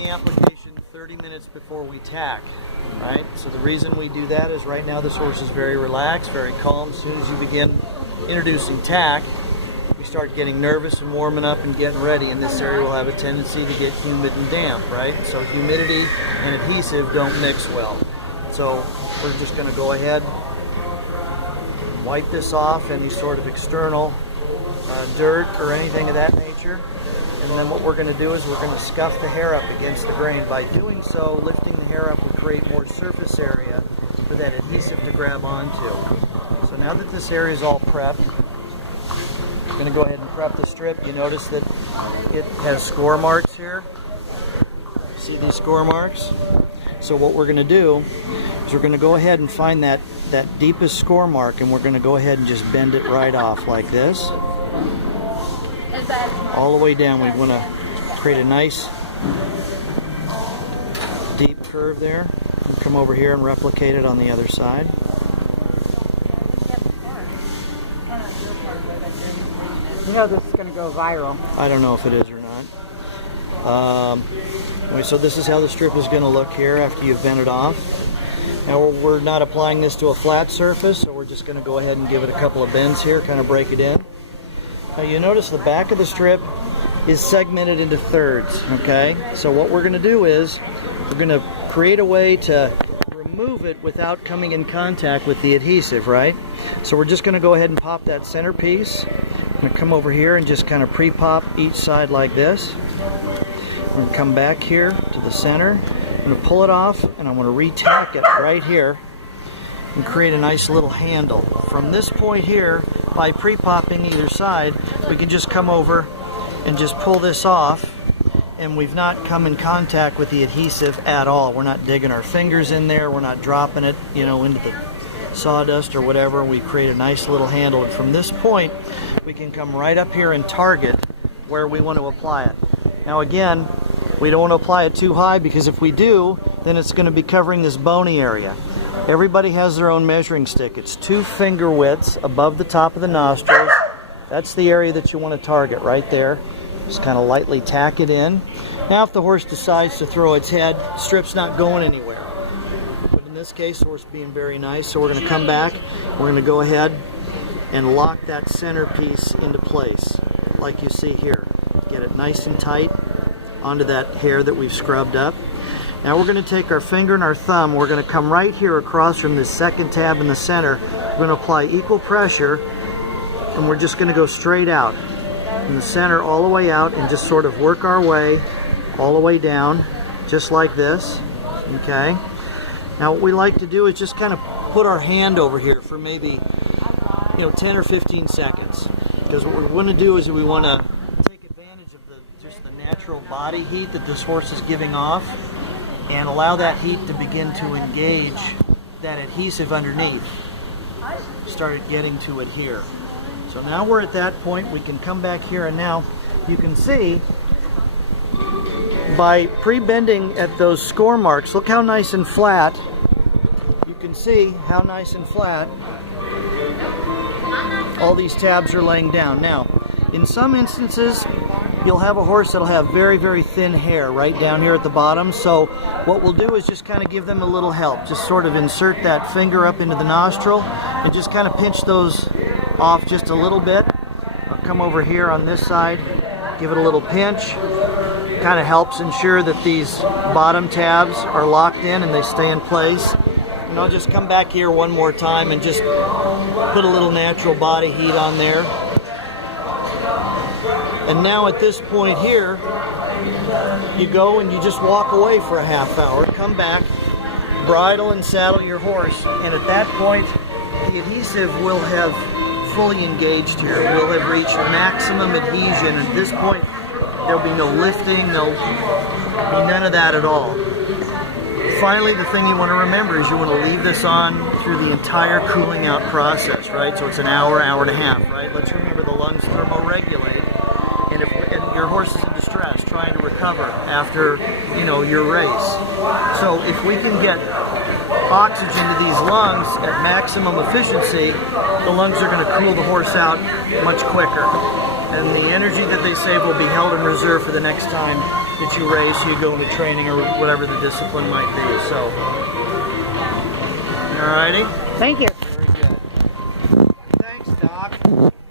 the application 30 minutes before we tack, right? So the reason we do that is right now this horse is very relaxed, very calm. As soon as you begin introducing tack, we start getting nervous and warming up and getting ready, and this area will have a tendency to get humid and damp, right? So humidity and adhesive don't mix well. So we're just going to go ahead, wipe this off, any sort of external dirt or anything of that nature. And then what we're going to do is we're going to scuff the hair up against the grain. By doing so, lifting the hair up will create more surface area for that adhesive to grab onto. So now that this area is all prepped, I'm going to go ahead and prep the strip. You notice that it has score marks here. See these score marks? So what we're going to do is we're going to go ahead and find that deepest score mark, and we're going to go ahead and just bend it right off like this. All the way down. We want to create a nice deep curve there, and come over here and replicate it on the other side. You know this is going to go viral. I don't know if it is or not. Anyway, so this is how the strip is going to look here after you've bent it off. Now we're not applying this to a flat surface, so we're just going to go ahead and give it a couple of bends here, kind of break it in. Now you notice the back of the strip is segmented into thirds, okay? So what we're going to do is we're going to create a way to remove it without coming in contact with the adhesive, right? So we're just going to go ahead and pop that center piece. I'm going to come over here and just kind of pre-pop each side like this. I'm going to come back here to the center. I'm going to pull it off, and I'm going to re-tack it right here and create a nice little handle. From this point here, by pre-popping either side, we can just come over and just pull this off, and we've not come in contact with the adhesive at all. We're not digging our fingers in there. We're not dropping it, you know, into the sawdust or whatever. We create a nice little handle, and from this point, we can come right up here and target where we want to apply it. Now again, we don't want to apply it too high, because if we do, then it's going to be covering this bony area. Everybody has their own measuring stick. It's 2 finger widths above the top of the nostrils. That's the area that you want to target right there. Just kind of lightly tack it in. Now if the horse decides to throw its head, the strip's not going anywhere. But in this case, the horse being very nice, so we're going to come back. We're going to go ahead and lock that center piece into place like you see here. Get it nice and tight onto that hair that we've scrubbed up. Now we're going to take our finger and our thumb. We're going to come right here across from this second tab in the center. We're going to apply equal pressure, and we're just going to go straight out from the center all the way out and just sort of work our way all the way down, just like this. Okay. Now what we like to do is just kind of put our hand over here for maybe 10 or 15 seconds, because what we want to do is we want to take advantage of just the natural body heat that this horse is giving off, and allow that heat to begin to engage that adhesive underneath. Started getting to it here. So now we're at that point. We can come back here, and now you can see by pre-bending at those score marks, look how nice and flat. You can see how nice and flat all these tabs are laying down. Now, in some instances, you'll have a horse that'll have very, very thin hair right down here at the bottom. So what we'll do is just kind of give them a little help. Just sort of insert that finger up into the nostril and just kind of pinch those off just a little bit. I'll come over here on this side, give it a little pinch. Kind of helps ensure that these bottom tabs are locked in and they stay in place. And I'll just come back here one more time and just put a little natural body heat on there. And now at this point here, you go and you just walk away for a half hour, come back, bridle and saddle your horse, and at that point, the adhesive will have fully engaged here. We'll have reached maximum adhesion. At this point, there'll be no lifting, there'll be none of that at all. Finally, the thing you want to remember is you want to leave this on through the entire cooling out process, right? So it's an hour, hour and a half, right? Let's remember the lungs thermoregulate, and your horse is in distress, trying to recover after, your race. So if we can get oxygen to these lungs at maximum efficiency, the lungs are going to cool the horse out much quicker. And the energy that they save will be held in reserve for the next time that you race, you go into training or whatever the discipline might be. So, alrighty. Thank you. Very good. Thanks, Doc.